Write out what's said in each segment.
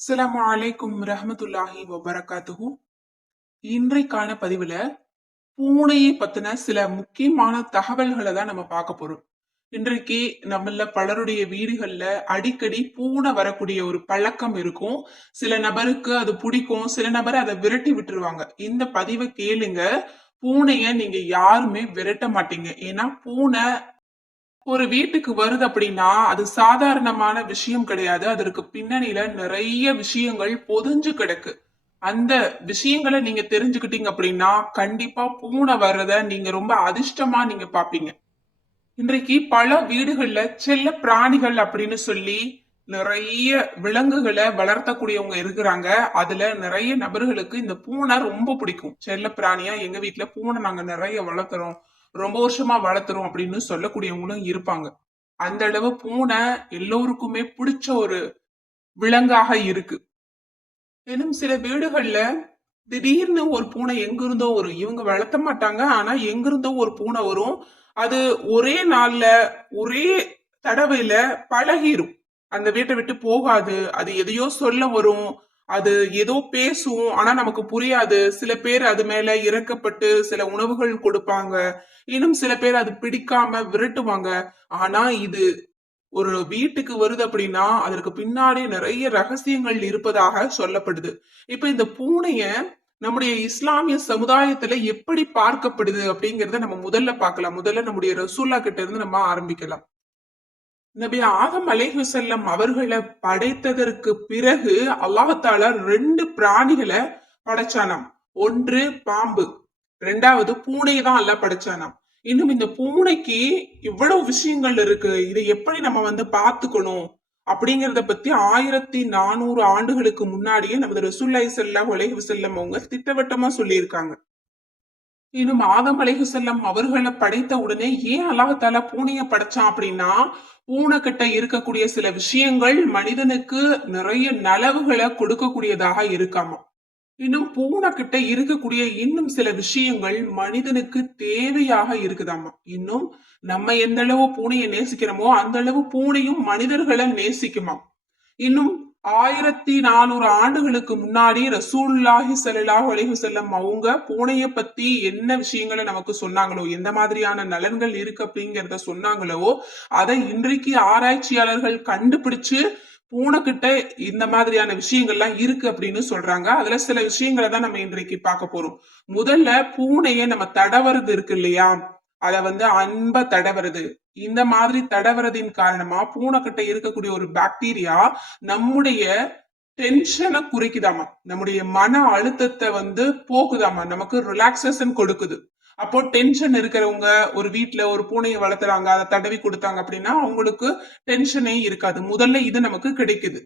அஸ்லாம் அலைக்கும் ரஹமத்துல்லாஹி வபரகாத்துஹு. இன்றைக்கான பதிவில் பூனையை பற்றின சில முக்கியமான தகவல்களை தான் நம்ம பார்க்க போகிறோம் இன்றைக்கு நம்மள பலருடைய வீடுகளில் அடிக்கடி பூனை வரக்கூடிய ஒரு பழக்கம் இருக்கும். சில நபருக்கு அது பிடிக்கும் சில நபர் அதை விரட்டி விட்டுருவாங்க. இந்த பதிவை கேளுங்க. பூனைய நீங்க யாருமே விரட்ட மாட்டீங்க. ஏன்னா பூனை ஒரு வீட்டுக்கு வருது அப்படின்னா அது சாதாரணமான விஷயம் கிடையாது. அதற்கு பின்னணியில நிறைய விஷயங்கள் பொதிஞ்சு கிடக்கு. அந்த விஷயங்களை நீங்க தெரிஞ்சுக்கிட்டீங்க அப்படின்னா கண்டிப்பா பூனை வர்றத நீங்க ரொம்ப அதிர்ஷ்டமா நீங்க பாப்பீங்க இன்றைக்கு பல வீடுகள்ல செல்ல பிராணிகள் அப்படின்னு சொல்லி நிறைய விலங்குகளை வளர்த்தக்கூடியவங்க இருக்கிறாங்க. அதுல நிறைய நபர்களுக்கு இந்த பூனை ரொம்ப பிடிக்கும். செல்ல பிராணியா எங்க வீட்டுல பூனை நாங்க நிறைய வளர்த்துறோம். ரொம்ப வருஷமா வளர்த்துறோம் அப்படின்னு சொல்லக்கூடியவங்களும் இருப்பாங்க. அந்த அளவு பூனை எல்லோருக்குமே பிடிச்ச ஒரு விலங்காக இருக்கு. இன்னும் சில வீடுகள்ல திடீர்னு ஒரு பூனை எங்கிருந்தோ வரும். இவங்க வளர்த்த மாட்டாங்க ஆனா எங்கிருந்தோ ஒரு பூனை வரும். அது ஒரே நாள்ல ஒரே தடவையில பழகிரும். அந்த வீட்டை விட்டு போகாது. அது எதையோ சொல்ல வரும். அது ஏதோ பேசும் ஆனா நமக்கு புரியாது. சில பேர் அது மேல இறக்கப்பட்டு சில உணவுகள் கொடுப்பாங்க. இன்னும் சில பேர் அது பிடிக்காம விரட்டுவாங்க. ஆனா இது ஒரு வீட்டுக்கு வருது அப்படின்னா அதற்கு பின்னாடி நிறைய ரகசியங்கள் இருப்பதாக சொல்லப்படுது. இப்ப இந்த பூனைய நம்முடைய இஸ்லாமிய சமுதாயத்துல எப்படி பார்க்கப்படுது அப்படிங்கறத நம்ம முதல்ல பார்க்கலாம். முதல்ல நம்முடைய ரசூல்லா கிட்ட இருந்து நம்ம ஆரம்பிக்கலாம். நபி ஆதம் அலைஹுசல்லம் அவர்களை படைத்ததற்கு பிறகு அல்லாஹால ரெண்டு பிராணிகளை படைச்சானாம். ஒன்று பாம்பு ரெண்டாவது பூனை தான் அல்ல படைச்சானாம். இன்னும் இந்த பூனைக்கு இவ்வளவு விஷயங்கள் இருக்கு இதை எப்படி நம்ம வந்து பார்த்துக்கணும் அப்படிங்கறத பத்தி ஆயிரத்தி நானூறு ஆண்டுகளுக்கு முன்னாடியே நமது ரசூல்லாய் செல்லா உலக செல்லம் அவங்க திட்டவட்டமா சொல்லியிருக்காங்க. இன்னும் ஆதம் அலைஹு செல்லம் அவர்களை படைத்த உடனே ஏன் அல்லாஹால பூனைய படைச்சான் அப்படின்னா பூனை கிட்ட இருக்கக்கூடிய சில விஷயங்கள் மனிதனுக்கு நிறைய நலவுகளை கொடுக்கக்கூடியதாக இருக்காமா? இன்னும் பூனை கிட்ட இருக்கக்கூடிய இன்னும் சில விஷயங்கள் மனிதனுக்கு தேவையாக இருக்குதாமா? இன்னும் நம்ம எந்த அளவு பூனையை நேசிக்கிறோமோ அந்த அளவு பூனையும் மனிதர்களை நேசிக்குமா இன்னும் ஆயிரத்தி நானூறு ஆண்டுகளுக்கு முன்னாடி ரசூல்லாஹி சல்லாஹ் அலிஹு செல்லம் அவங்க பூனையை பத்தி என்ன விஷயங்களை நமக்கு சொன்னாங்களோ எந்த மாதிரியான நலன்கள் இருக்கு அப்படிங்கிறத சொன்னாங்களோ அதை இன்றைக்கு ஆராய்ச்சியாளர்கள் கண்டுபிடிச்சு பூனைக்கிட்ட இந்த மாதிரியான விஷயங்கள்லாம் இருக்கு அப்படின்னு சொல்றாங்க. அதுல சில விஷயங்களை தான் நம்ம இன்றைக்கு பார்க்க போறோம். முதல்ல பூனையை நம்ம தடவறது இருக்கு இல்லையா? அத வந்து அன்பை தடவுறது. இந்த மாதிரி தடவறதின் காரணமா பூனைக்கிட்ட இருக்கக்கூடிய ஒரு பாக்டீரியா நம்முடைய டென்ஷனை குறைக்குதாமா. நம்முடைய மன அழுத்தத்தை வந்து போக்குதாமா. நமக்கு ரிலாக்ஸேஷன் கொடுக்குது. அப்போ டென்ஷன் இருக்கிறவங்க ஒரு வீட்டுல ஒரு பூனையை வளர்த்துறாங்க அதை தடவி கொடுத்தாங்க அப்படின்னா அவங்களுக்கு டென்ஷனே இருக்காது. முதல்ல இது நமக்கு கிடைக்குது.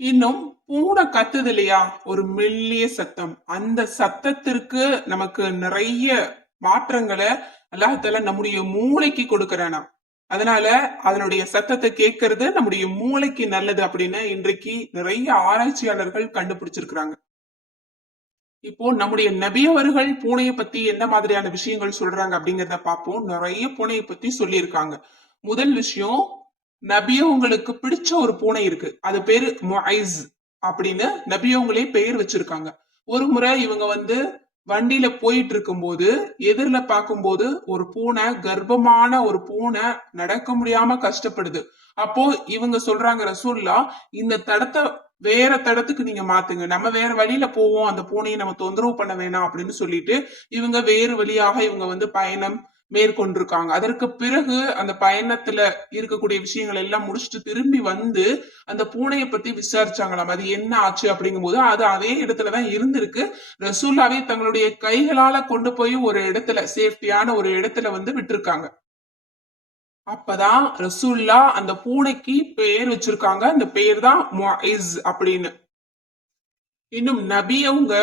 இன்னும் பூனை கத்துது இல்லையா? ஒரு மெல்லிய சத்தம். அந்த சத்தத்திற்கு நமக்கு நிறைய மாற்றங்களை அல்லாஹால நம்முடைய மூளைக்கு கொடுக்கறானா அதனால அதனுடைய சத்தத்தை கேட்கறது நம்முடைய மூளைக்கு நல்லது அப்படின்னு இன்றைக்கு நிறைய ஆராய்ச்சியாளர்கள் கண்டுபிடிச்சிருக்கிறாங்க. இப்போ நம்முடைய நபியவர்கள் பூனைய பூனையை பத்தி எந்த மாதிரியான விஷயங்கள் சொல்றாங்க அப்படிங்கறத பார்ப்போம். நிறைய பூனையை பத்தி சொல்லியிருக்காங்க. முதல் விஷயம் நபியவங்களுக்கு பிடிச்ச ஒரு பூனை இருக்கு. அது பேரு மொஐஸ் அப்படின்னு நபியவங்களே பெயர் வச்சிருக்காங்க. ஒரு முறை இவங்க வந்து வண்டியில போயிட்டு இருக்கும்போது எதிரில பார்க்கும்போது ஒரு பூனை கர்ப்பமான ஒரு பூனை நடக்க முடியாம கஷ்டப்படுது. அப்போ இவங்க சொல்றாங்க ரசூல்லா இந்த தடத்தை வேற தடத்துக்கு நீங்க மாத்துங்க. நம்ம வேற வழியில போவோம் அந்த பூனையை நம்ம தொந்தரவு பண்ண வேணாம் அப்படின்னு சொல்லிட்டு இவங்க வேறு வழியாக இவங்க வந்து பயணம் மேற்கொண்டிருக்காங்க. அதற்கு பிறகு அந்த பயணத்துல இருக்கக்கூடிய விஷயங்கள் எல்லாம் முடிச்சுட்டு திரும்பி வந்து அந்த பூனையை பத்தி விசாரிச்சாங்களாம். அது என்ன ஆச்சு அப்படிங்கும்போது அது அதே இடத்துலதான் இருந்திருக்கு. ரசூல்லாவே தங்களுடைய கைகளால கொண்டு போய் ஒரு இடத்துல சேஃப்டியான ஒரு இடத்துல வந்து விட்டுருக்காங்க. அப்பதான் ரசூல்லா அந்த பூனைக்கு பெயர் வச்சிருக்காங்க. அந்த பெயர் தான் அப்படின்னு. இன்னும் நபி அவங்க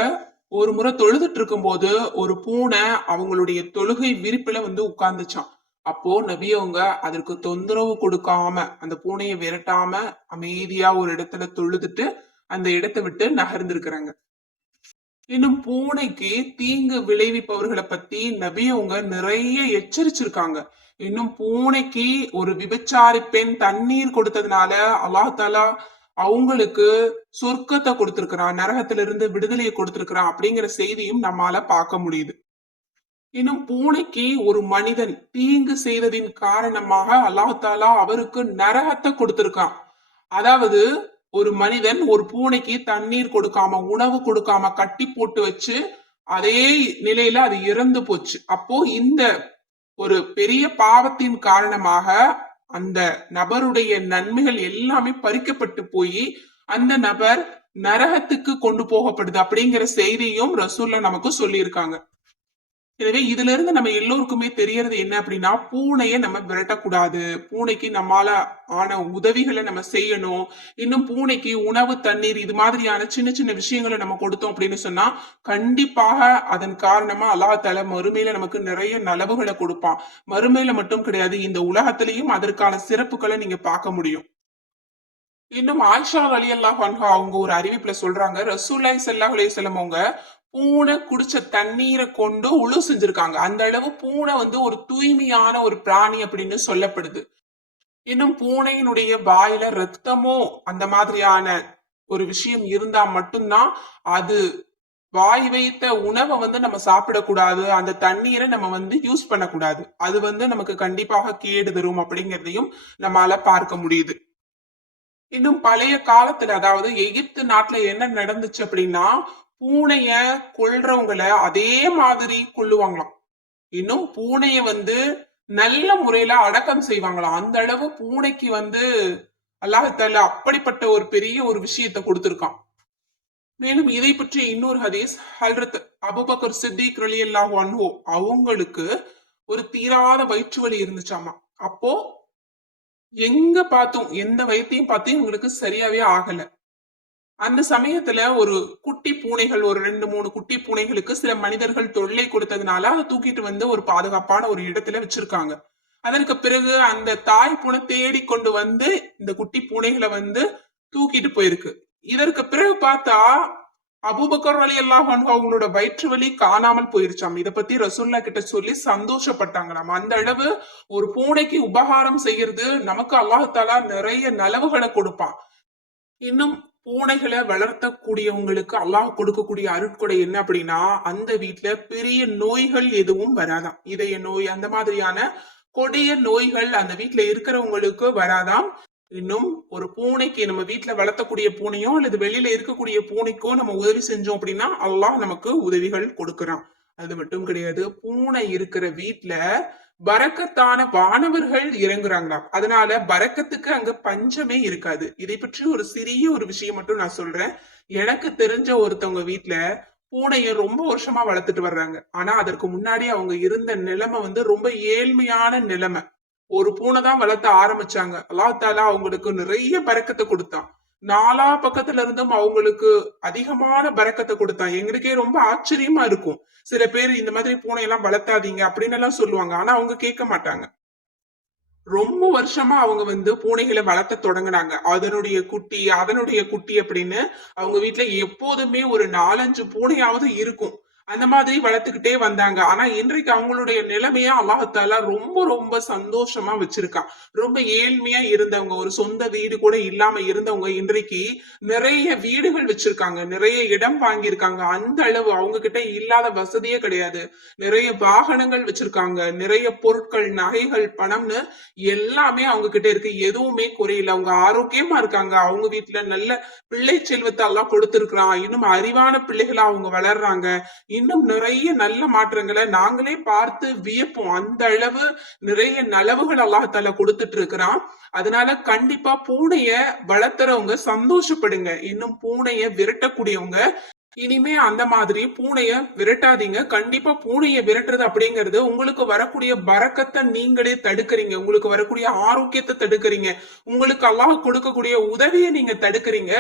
ஒரு முறை தொழுதுட்டு இருக்கும்போது ஒரு பூனை அவங்களுடைய தொழுகை விரிப்புல வந்து உட்கார்ந்துச்சான் அப்போ நபி அவங்க அதற்கு தொந்தரவு கொடுக்காம அந்த பூனையை விரட்டாம அமைதியா ஒரு இடத்துல தொழுதுட்டு அந்த இடத்தை விட்டு நகர்ந்திருக்கிறாங்க. இன்னும் பூனைக்கு தீங்கு விளைவிப்பவர்களை பத்தி நபி அவங்க நிறைய எச்சரிச்சிருக்காங்க. இன்னும் பூனைக்கு ஒரு விபச்சாரி பெண் தண்ணீர் கொடுத்ததுனால அல்லாஹ் தாலா அவங்களுக்கு சொர்க்கத்தை கொடுத்திருக்கிறான் நரகத்திலிருந்து விடுதலையை கொடுத்திருக்கிறான் அப்படிங்கிற செய்தியும் நம்மால பார்க்க முடியுது. இன்னும் பூனைக்கு ஒரு மனிதன் தீங்கு செய்ததின் காரணமாக அல்லாஹாலா அவருக்கு நரகத்தை கொடுத்திருக்கான். அதாவது ஒரு மனிதன் ஒரு பூனைக்கு தண்ணீர் கொடுக்காம உணவு கொடுக்காம கட்டி போட்டு வச்சு அதே நிலையில அது இறந்து போச்சு. அப்போ இந்த ஒரு பெரிய பாவத்தின் காரணமாக அந்த நபருடைய நன்மைகள் எல்லாமே பறிக்கப்பட்டு போய் அந்த நபர் நரகத்துக்கு கொண்டு போகப்படுது அப்படிங்கிற செய்தியும் ரசூல்ல நமக்கு சொல்லியிருக்காங்க. எனவே இதுல இருந்து நம்ம எல்லோருக்குமே தெரியறது என்ன அப்படின்னா பூனையை நம்ம விரட்டக்கூடாது. பூனைக்கு நம்மால ஆன உதவிகளை நம்ம செய்யணும். இன்னும் பூனைக்கு உணவு தண்ணீர் இது மாதிரியான சின்ன சின்ன விஷயங்களை நம்ம கொடுத்தோம் அப்படின்னு சொன்னா கண்டிப்பாக அதன் காரணமா அல்லாஹ் தஆலா மறுமையில நமக்கு நிறைய நலவுகளை கொடுப்பான். மறுமையில மட்டும் கிடையாது இந்த உலகத்திலையும் அதற்கான சிறப்புகளை நீங்க பார்க்க முடியும். இன்னும் ஆயிஷா அலி அல்லாஹ் அவங்க ஒரு அறிவிப்புல சொல்றாங்க ரசூலாய் செல்லாஹ் அலைஹி அவங்க பூனை குடிச்ச தண்ணீரை கொண்டு உழு செஞ்சிருக்காங்க. அந்த அளவு பூனை வந்து ஒரு தூய்மையான ஒரு பிராணி அப்படின்னு சொல்லப்படுது. இன்னும் பூனையினுடைய வாயில ரத்தமோ அந்த மாதிரியான ஒரு விஷயம் இருந்தா மட்டும்தான் அது வாய் வைத்த உணவை வந்து நம்ம சாப்பிடக்கூடாது. அந்த தண்ணீரை நம்ம வந்து யூஸ் பண்ணக்கூடாது. அது வந்து நமக்கு கண்டிப்பாக கேடு தரும் அப்படிங்கிறதையும் நம்மால பார்க்க முடியுது. இன்னும் பழைய காலத்துல அதாவது எகிப்து நாட்டுல என்ன நடந்துச்சு அப்படின்னா பூனைய கொல்றவங்கள அதே மாதிரி கொல்லுவாங்களாம். இன்னும் பூனைய வந்து நல்ல முறையில அடக்கம் செய்வாங்களாம். அந்த அளவு பூனைக்கு வந்து அல்லாஹால அப்படிப்பட்ட ஒரு பெரிய ஒரு விஷயத்தை கொடுத்திருக்கான். மேலும் இதை பற்றி இன்னொரு ஹதீஸ் ஹல்ரத் அபுபக்கர் சித்திக் ரலியல்லாஹு அன்ஹோ அவங்களுக்கு ஒரு தீராத வயிற்று வலி இருந்துச்சாமா? அப்போ எங்க பார்த்தும் எந்த வயத்தையும் பார்த்தும் இவங்களுக்கு சரியாவே ஆகல. அந்த சமயத்துல ஒரு குட்டி பூனைகள் ஒரு ரெண்டு மூணு குட்டி பூனைகளுக்கு சில மனிதர்கள் தொல்லை கொடுத்ததுனால அதை தூக்கிட்டு வந்து ஒரு பாதுகாப்பான ஒரு இடத்துல வச்சிருக்காங்க. அதற்கு பிறகு அந்த தாய் பூனை தேடி கொண்டு வந்து இந்த குட்டி பூனைகளை வந்து தூக்கிட்டு போயிருக்கு. இதற்கு பிறகு பார்த்தா அபூபக்கர் வலி அல்லாஹ் அவங்களோட வயிற்று வலி காணாமல் போயிருச்சாம். இத பத்தி ரசூல்லா கிட்ட சொல்லி சந்தோஷப்பட்டாங்களாம். அந்த அளவு ஒரு பூனைக்கு உபகாரம் செய்யறது நமக்கு அல்லாஹாலா நிறைய நலவுகளை கொடுப்பான். இன்னும் பூனைகளை வளர்த்தக்கூடியவங்களுக்கு அல்லாஹ் கொடுக்கக்கூடிய அருட்கொடை என்ன அப்படின்னா அந்த வீட்டுல பெரிய நோய்கள் எதுவும் வராதாம். இதய நோய் அந்த மாதிரியான கொடிய நோய்கள் அந்த வீட்டுல இருக்கிறவங்களுக்கு வராதாம். இன்னும் ஒரு பூனைக்கு நம்ம வீட்டுல வளர்த்தக்கூடிய பூனையோ அல்லது வெளியில இருக்கக்கூடிய பூனைக்கோ நம்ம உதவி செஞ்சோம் அப்படின்னா அல்லாஹ் நமக்கு உதவிகள் கொடுக்கறான். அது மட்டும் கிடையாது பூனை இருக்கிற வீட்டுல பரக்கத்தான வானவர்கள் இறங்குறாங்களாம். அதனால பரக்கத்துக்கு அங்க பஞ்சமே இருக்காது. இதை பற்றி ஒரு சிறிய ஒரு விஷயம் மட்டும் நான் சொல்றேன். எனக்கு தெரிஞ்ச ஒருத்தவங்க வீட்ல பூனைய ரொம்ப வருஷமா வளர்த்துட்டு வர்றாங்க. ஆனா அதற்கு முன்னாடி அவங்க இருந்த நிலைமை வந்து ரொம்ப ஏழ்மையான நிலைமை. ஒரு பூனை தான் வளர்த்த ஆரம்பிச்சாங்க. அல்லாஹ் தாலா அவங்களுக்கு நிறைய பறக்கத்தை கொடுத்தான். நாலா பக்கத்துல இருந்தும் அவங்களுக்கு அதிகமான பறக்கத்தை கொடுத்தான். எங்களுக்கே ரொம்ப ஆச்சரியமா இருக்கும். சில பேர் இந்த மாதிரி பூனை எல்லாம் வளர்த்தாதீங்க அப்படின்னு எல்லாம் சொல்லுவாங்க. ஆனா அவங்க கேட்க மாட்டாங்க. ரொம்ப வருஷமா அவங்க வந்து பூனைகளை வளர்த்த தொடங்கினாங்க. அதனுடைய குட்டி அதனுடைய குட்டி அப்படின்னு அவங்க வீட்டுல எப்போதுமே ஒரு நாலஞ்சு பூனையாவது இருக்கும். அந்த மாதிரி வளர்த்துக்கிட்டே வந்தாங்க. ஆனா இன்றைக்கு அவங்களுடைய நிலைமைய அல்லாஹால ரொம்ப ரொம்ப சந்தோஷமா வச்சிருக்கான். ரொம்ப ஏழ்மையா இருந்தவங்க ஒரு சொந்த வீடு கூட இல்லாம இருந்தவங்க இன்றைக்கு நிறைய வீடுகள் வச்சிருக்காங்க. நிறைய இடம் வாங்கியிருக்காங்க. அந்த அளவு அவங்க கிட்ட இல்லாத வசதியே கிடையாது. நிறைய வாகனங்கள் வச்சிருக்காங்க. நிறைய பொருட்கள் நகைகள் பணம்னு எல்லாமே அவங்க கிட்ட இருக்கு. எதுவுமே குறையில. அவங்க ஆரோக்கியமா இருக்காங்க. அவங்க வீட்டுல நல்ல பிள்ளை செல்வத்தை எல்லாம் கொடுத்திருக்கிறான். இன்னும் அறிவான பிள்ளைகளா அவங்க வளர்றாங்க. இன்னும் நிறைய நல்ல மாற்றங்களை நாங்களே பார்த்து வியப்போம். அந்த அளவு நிறைய நலவுகள் அல்லாஹால கொடுத்துட்டு இருக்கிறான் அதனால கண்டிப்பா பூனைய வளர்த்துறவங்க சந்தோஷப்படுங்க. இன்னும் பூனைய விரட்டக்கூடியவங்க இனிமே அந்த மாதிரி பூனைய விரட்டாதீங்க. கண்டிப்பா பூனைய விரட்டுறது அப்படிங்கிறது உங்களுக்கு வரக்கூடிய பறக்கத்தை நீங்களே தடுக்கிறீங்க. உங்களுக்கு வரக்கூடிய ஆரோக்கியத்தை தடுக்கிறீங்க. உங்களுக்கு அல்லாஹ் கொடுக்கக்கூடிய உதவியை நீங்க தடுக்கிறீங்க.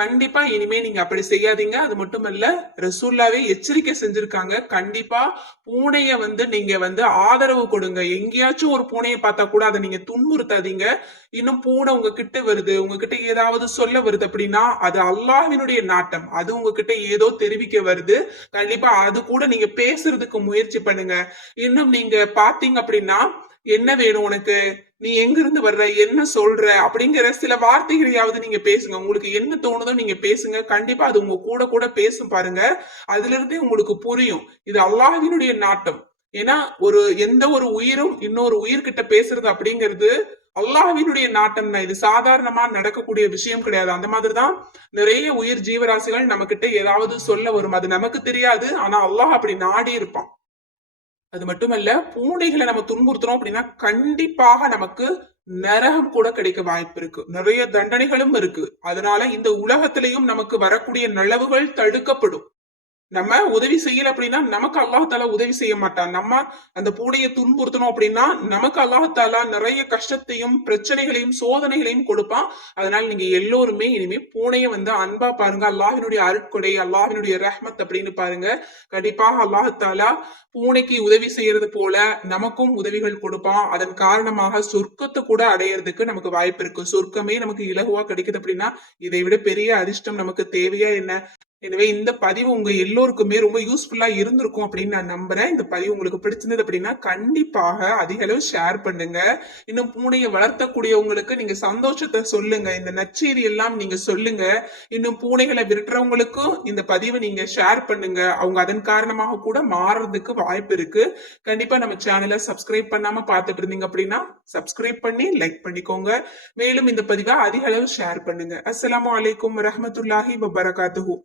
கண்டிப்பா இனிமே நீங்க அப்படி செய்யாதீங்க. அது மட்டுமல்ல ரசூல்லாவே எச்சரிக்கை செஞ்சிருக்காங்க. கண்டிப்பா பூனைய வந்து நீங்க வந்து ஆதரவு கொடுங்க. எங்கேயாச்சும் ஒரு பூனையை பார்த்தா கூட அதை நீங்க துன்புறுத்தாதீங்க. இன்னும் பூனை உங்ககிட்ட வருது. உங்ககிட்ட ஏதாவது சொல்ல வருது அப்படின்னா அது அல்லாஹினுடைய நாட்டம். அது உங்ககிட்ட ஏதோ தெரிவிக்க வருது. கண்டிப்பா அது கூட நீங்க பேசுறதுக்கு முயற்சி பண்ணுங்க. இன்னும் நீங்க பாத்தீங்க அப்படின்னா என்ன வேணும் உனக்கு? நீ எங்க இருந்து வர்ற? என்ன சொல்ற? அப்படிங்கிற சில வார்த்தைகளையாவது நீங்க பேசுங்க. உங்களுக்கு என்ன தோணுதோ நீங்க பேசுங்க. கண்டிப்பா அது உங்க கூட கூட பேசும் பாருங்க. அதுல இருந்தே உங்களுக்கு புரியும். இது அல்லாஹினுடைய நாட்டம். ஏன்னா ஒரு எந்த ஒரு உயிரும் இன்னொரு உயிர்கிட்ட பேசுறது அப்படிங்கிறது அல்லாஹ்வினுடைய நாட்டம் தான். இது சாதாரணமா நடக்கக்கூடிய விஷயம் கிடையாது. அந்த மாதிரிதான் நிறைய உயிர் ஜீவராசிகள் நம்ம கிட்ட ஏதாவது சொல்ல வரும். அது நமக்கு தெரியாது. ஆனா அல்லாஹ் அப்படி நாடி இருப்பான். அது மட்டுமல்ல பூனைகளை நம்ம துன்புறுத்துறோம் அப்படின்னா கண்டிப்பாக நமக்கு நரகம் கூட கிடைக்க வாய்ப்பு இருக்கு. நிறைய தண்டனைகளும் இருக்கு. அதனால இந்த உலகத்திலையும் நமக்கு வரக்கூடிய நிலவுகள் தடுக்கப்படும். நம்ம உதவி செய்யல அப்படின்னா நமக்கு அல்லாஹால உதவி செய்ய மாட்டான் நம்ம அந்த பூனையை துன்புறுத்தணும் அப்படின்னா நமக்கு அல்லாஹால நிறைய கஷ்டத்தையும் பிரச்சனைகளையும் சோதனைகளையும் கொடுப்பான். அதனால நீங்க எல்லோருமே இனிமே பூனையை வந்து அன்பா பாருங்க. அல்லாஹினுடைய அருட்கொடை அல்லாஹினுடைய ரஹ்மத் அப்படின்னு பாருங்க. கண்டிப்பாக அல்லாஹாலா பூனைக்கு உதவி செய்யறது போல நமக்கும் உதவிகள் கொடுப்பான். அதன் காரணமாக சொர்க்கத்தை கூட அடையிறதுக்கு நமக்கு வாய்ப்பு இருக்கு. சொர்க்கமே நமக்கு இலகுவா கிடைக்குது அப்படின்னா இதை விட பெரிய அதிர்ஷ்டம் நமக்கு தேவையா என்ன? எனவே இந்த பதிவு உங்க எல்லோருக்குமே ரொம்ப யூஸ்ஃபுல்லா இருந்திருக்கும் அப்படின்னு நான் நம்புறேன். இந்த பதிவு உங்களுக்கு பிடிச்சிருந்தது அப்படின்னா கண்டிப்பாக அதிக அளவு ஷேர் பண்ணுங்க. இன்னும் பூனையை வளர்த்தக்கூடியவங்களுக்கு நீங்க சந்தோஷத்தை சொல்லுங்க. இந்த நச்சேரி எல்லாம் நீங்க சொல்லுங்க. இன்னும் பூனைகளை விரட்டுறவங்களுக்கும் இந்த பதிவை நீங்க ஷேர் பண்ணுங்க. அவங்க அதன் காரணமாக கூட மாறுறதுக்கு வாய்ப்பு இருக்கு. கண்டிப்பா நம்ம சேனலை சப்ஸ்கிரைப் பண்ணாம பார்த்துட்டு இருந்தீங்க அப்படின்னா சப்ஸ்கிரைப் பண்ணி லைக் பண்ணிக்கோங்க. மேலும் இந்த பதிவை அதிக அளவு ஷேர் பண்ணுங்க. அஸ்லாம் அலைக்கும் ரஹமத்துல்லாஹி வபரகாத்துஹு.